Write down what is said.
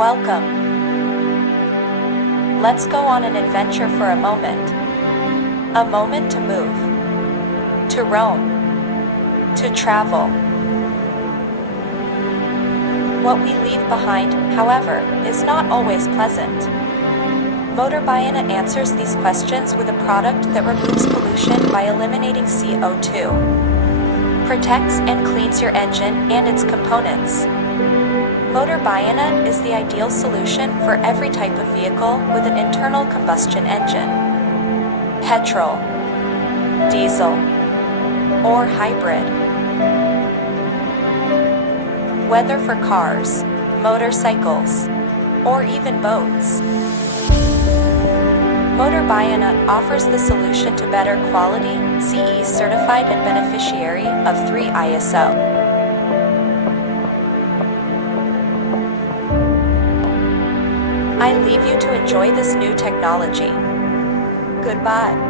Welcome. Let's go on an adventure for a moment. A moment to move, to roam, to travel. What we leave behind, however, is not always pleasant. MotorBioNet answers these questions with a product that removes pollution by eliminating CO2, protects and cleans your engine and its components. MotorBioNet is the ideal solution for every type of vehicle with an internal combustion engine. Petrol, diesel, or hybrid. Whether for cars, motorcycles, or even boats. MotorBioNet offers the solution to better quality, CE certified and beneficiary of 3 ISO. I leave you to enjoy this new technology. Goodbye.